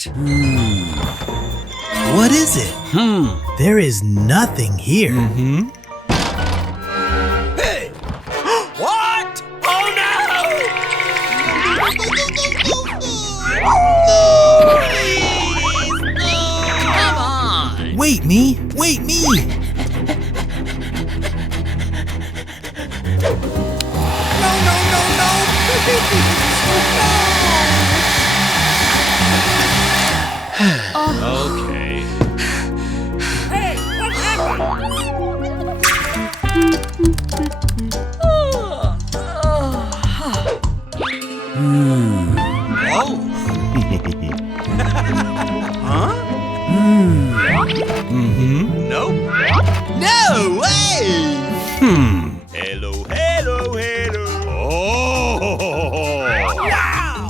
What? What is it? There is nothing here. Hey! What? Oh no! Come on! Wait me! Wait me! Okay. Hey, what happened? Oh. Huh? Nope. No way! Hello, hello, hello. Oh! Wow!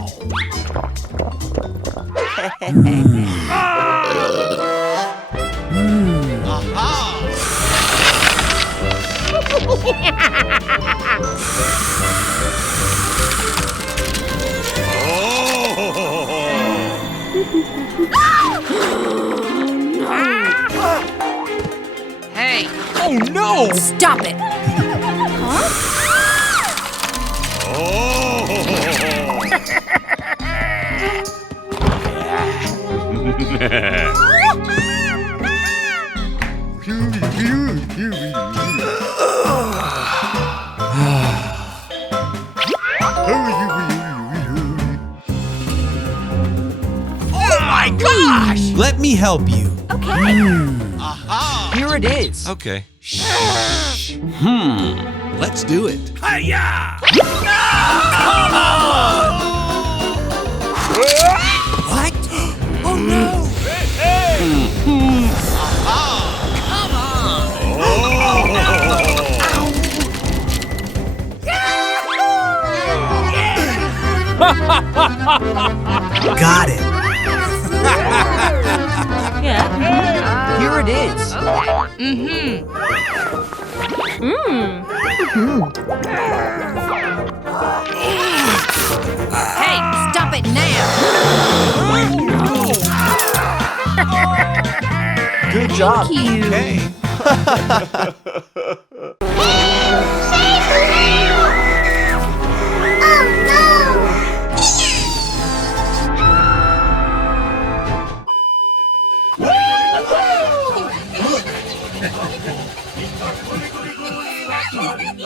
Aha! Hey, Oh no! stop it! Oh my gosh! Let me help you. Aha! Here it is. Okay. Let's do it. Hiya! What? Oh no! Got it. Here it is. Hey, stop it now! Good job. Okay.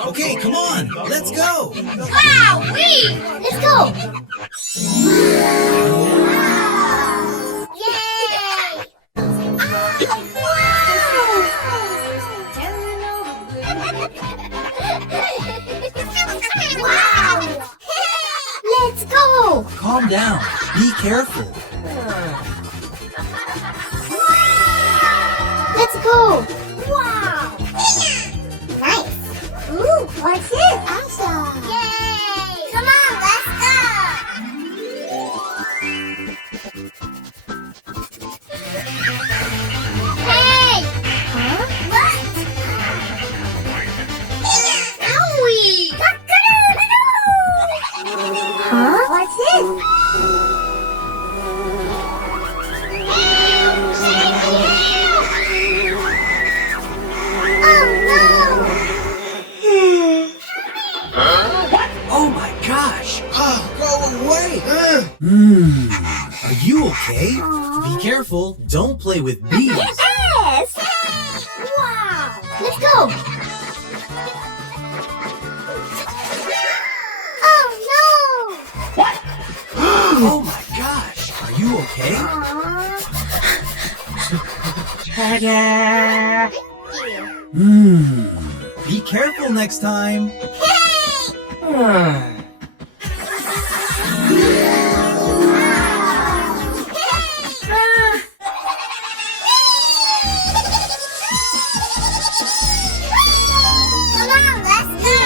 Okay, come on. Let's go. Wow, let's go! Yay! Wow! Let's go! Calm down. Be careful. Let's go! Wow! Nice! Ooh, what's this? Awesome! Yay! Come on, let's go! Hey! Huh? What? Owie! Huh? What's this? Oh my gosh. Go away. Are you okay? Be careful. Don't play with bees. Yes! Wow! Let's go! Oh no! Oh my gosh. Are you okay? Be careful next time. Come on, let's go!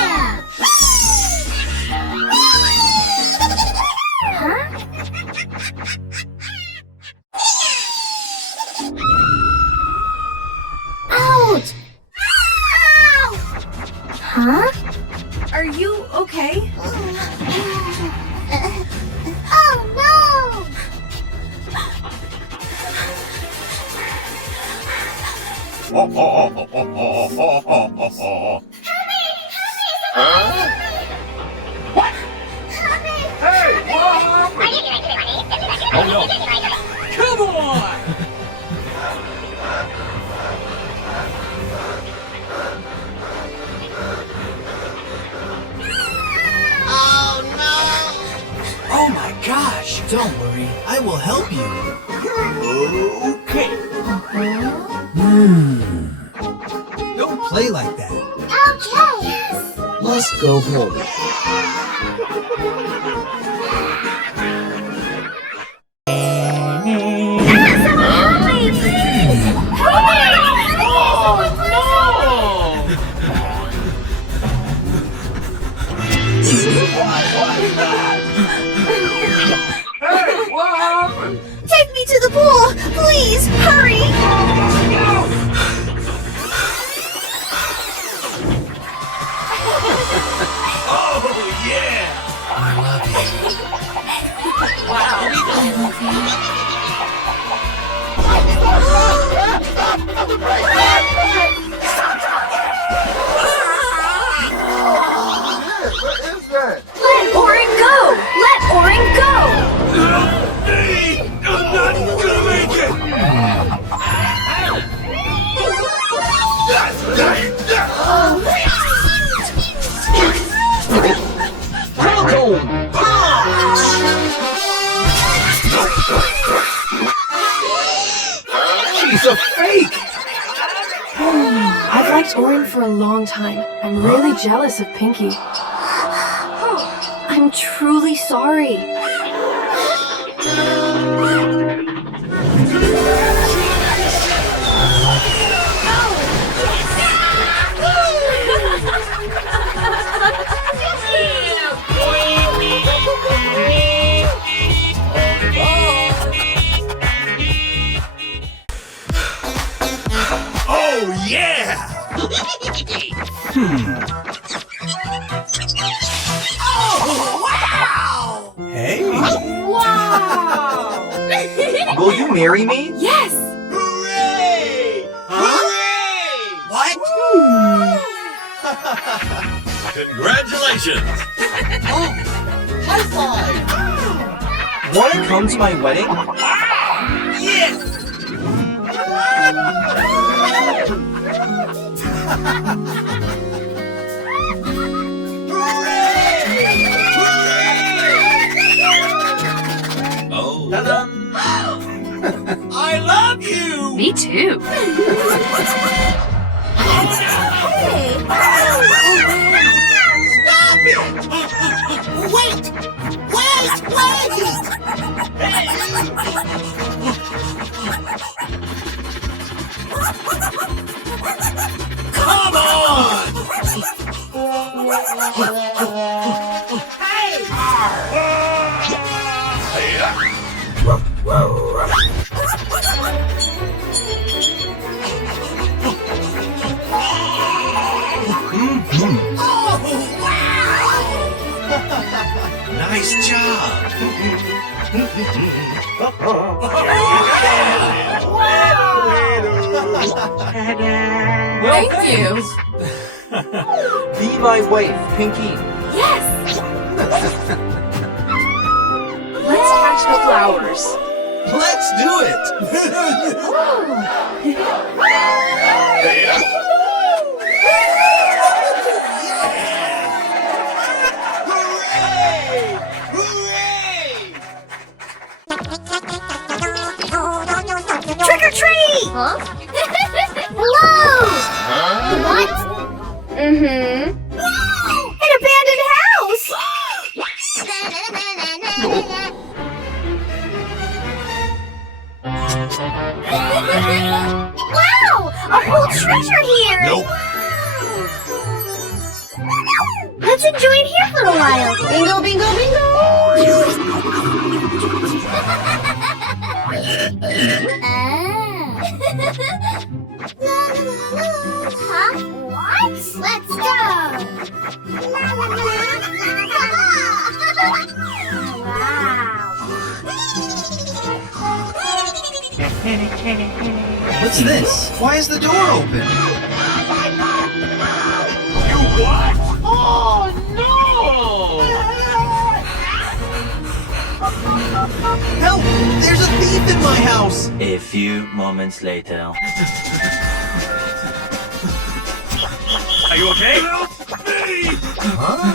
Huh? Ouch! Ow! Huh? Are you okay? Oh no! Come on! Oh my gosh! Don't worry, I will help you. Okay. Don't play like that. Okay. Let's go home. Take me to the pool, please. Hurry. Oh yeah! Let Oren go! Let Oren go! Hey, I'm not gonna make it! She's a fake! I've liked Oren for a long time. I'm really jealous of Pinki. I'm truly sorry. Oh yeah! Oh wow! Hey! Will you marry me? Yes! Hooray! Hooray! What? Congratulations! High five! Wanna come to my wedding? Yes! Oh. I love you! Me too. Stop it! Wait! Wait! Come on! Nice job! Thank you. Be my wife, Pinki. Yes! Let's catch the flowers. Let's do it! Trick or treat! Huh? Hello! What? Mm-hmm. An abandoned house! Wow! A whole treasure here! Nope. Let's enjoy it here for a while. Bingo, bingo, bingo! Huh? What? Let's go! Wow! What's this? Why is the door open? You what? Oh, no! Help! There's a thief in my house! A few moments later. Are you okay? Huh?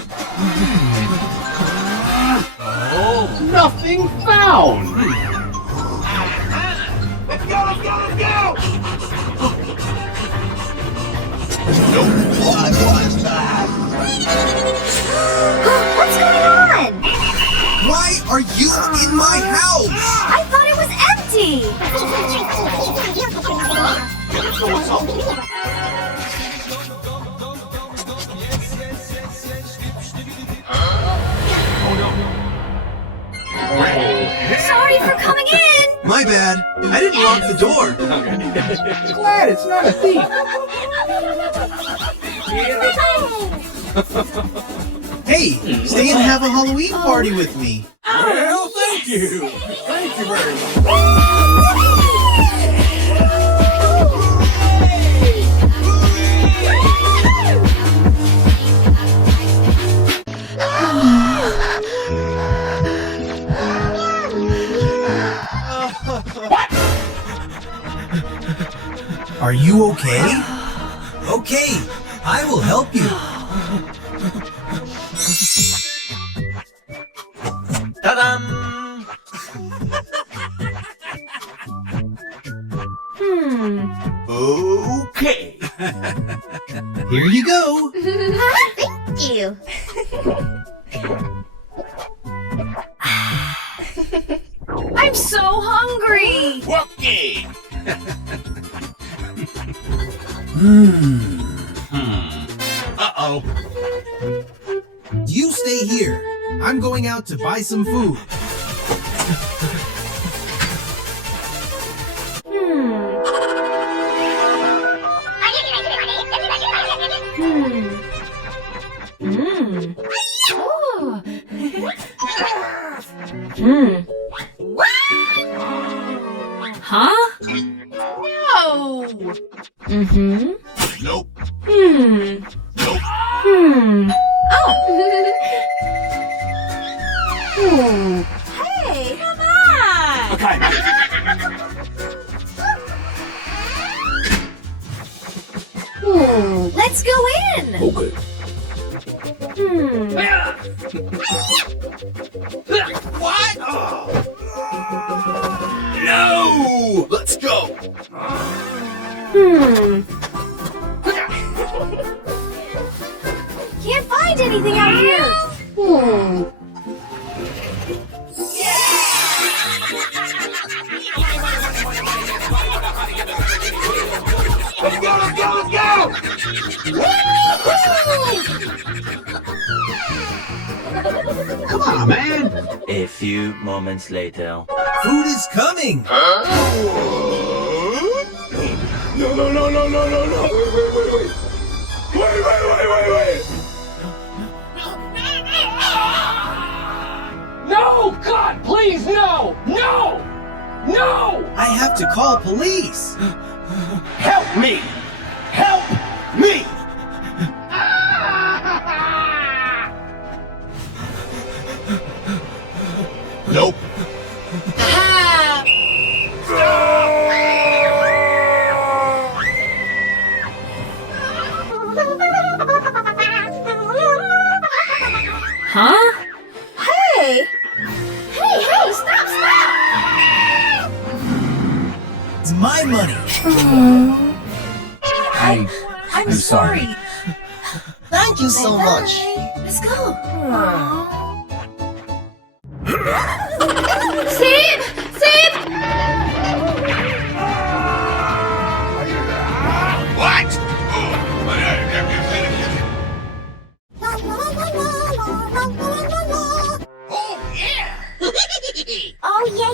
Nothing found! Let's go! What was that? What's going on? Why are you in my house? I thought it was empty! Sorry for coming in! My bad. I didn't lock the door. Glad it's not a thief! Hey, stay and have a Halloween party with me. Well, thank you! Thank you very much! Are you okay? Okay, I will help you. Ta-dam! Okay! Here you go. Thank you. I'm so hungry! Okay! Uh-oh. You stay here. I'm going out to buy some food. Huh? No! Nope. Nope. Oh! Hey, come on! Okay. Let's go in! Okay. What? No! Let's go! Can't find anything out here! Let's go! Come on, man! A few moments later. Food is coming. No! Wait! No! God, please, no! No! I have to call police. Help me! Help me! Nope. Huh? Hey! Hey, stop! It's my money. I'm sorry. Thank you so much. Let's go. Steve! What? Oh, yeah! Oh, yeah.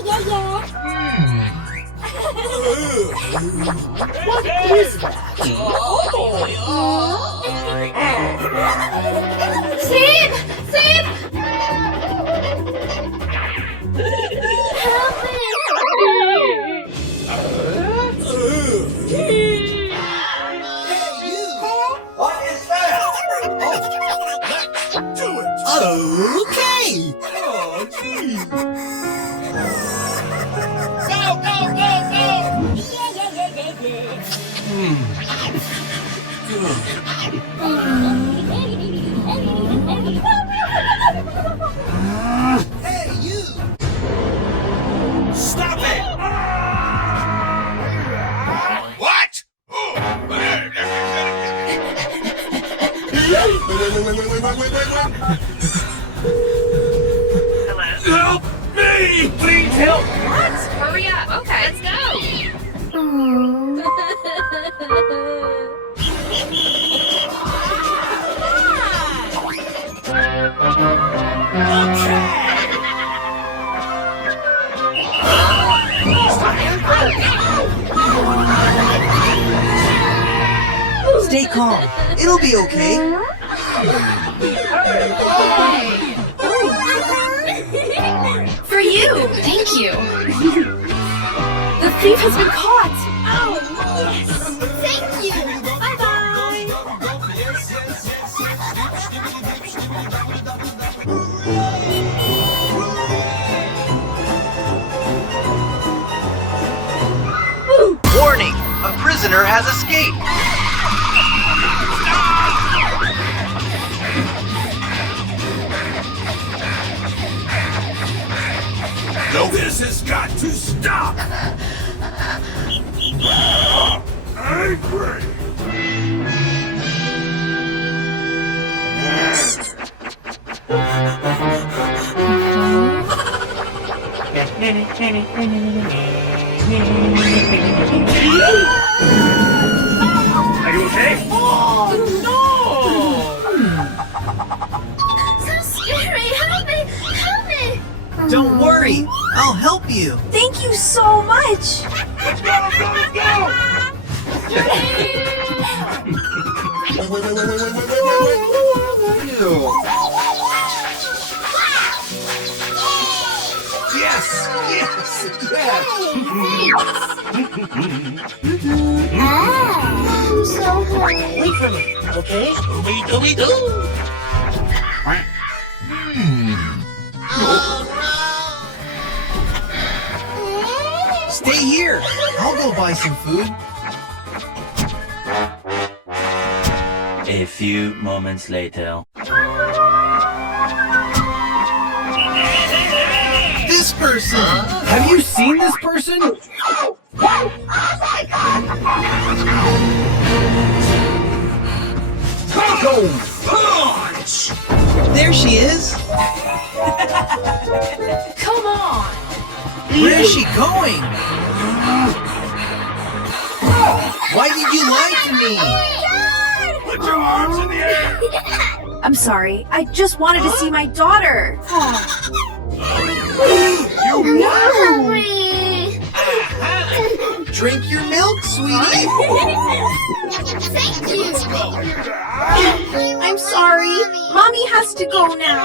What is that? Steve! Help me! Hey, you! Stop it! What? Help me! Please help! What? Hurry up. Okay, let's go. Stay calm. It'll be okay. For you. Thank you. The thief has been caught! Oh, yes. Thank you. Bye-bye. Warning! A prisoner has escaped! No, this has got to stop! Angry! Are you okay? So scary. Help me. Help me. Don't worry. I'll help you. Thank you so much! Let's go! Yes! Yes! Yes! I'm so hungry. Wait for me, okay? Stay here. I'll go buy some food. A few moments later. This person! Have you seen this person? Taco punch! There she is. Come on! Where is she going? Why did you lie to me? Put your arms in the air! I'm sorry. I just wanted to see my daughter. I'm hungry. Drink your milk, sweetie. Thank you. I'm sorry. Mommy has to go now.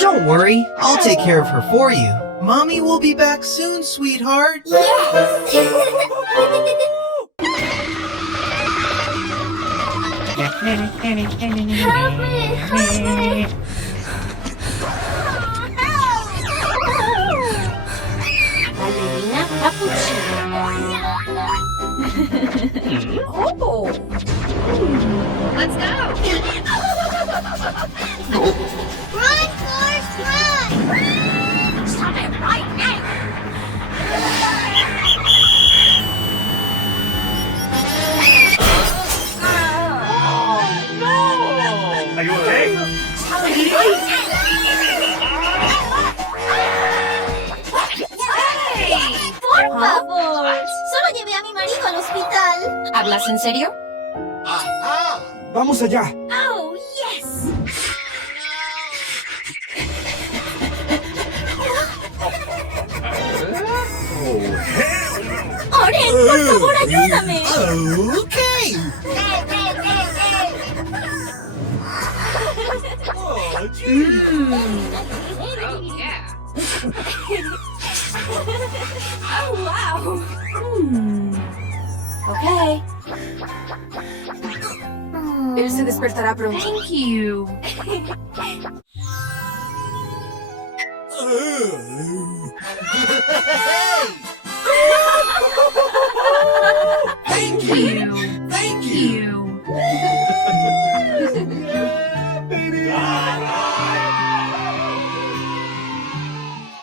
Don't worry. I'll take care of her for you. Mommy will be back soon, sweetheart. Yes. Help me. Help me. Ballerina cappuccino. Oh! Let's go. Run, Forrest, run. Stop it right now. Are you okay? Por favor. Solo llevé a mi marido al hospital. ¿Hablas en serio? Vamos allá. Oh, yes. Oren, por favor, ayúdame. Okay. Oh, yeah. Oh, wow! Okay. Él se despertará pronto. Thank you.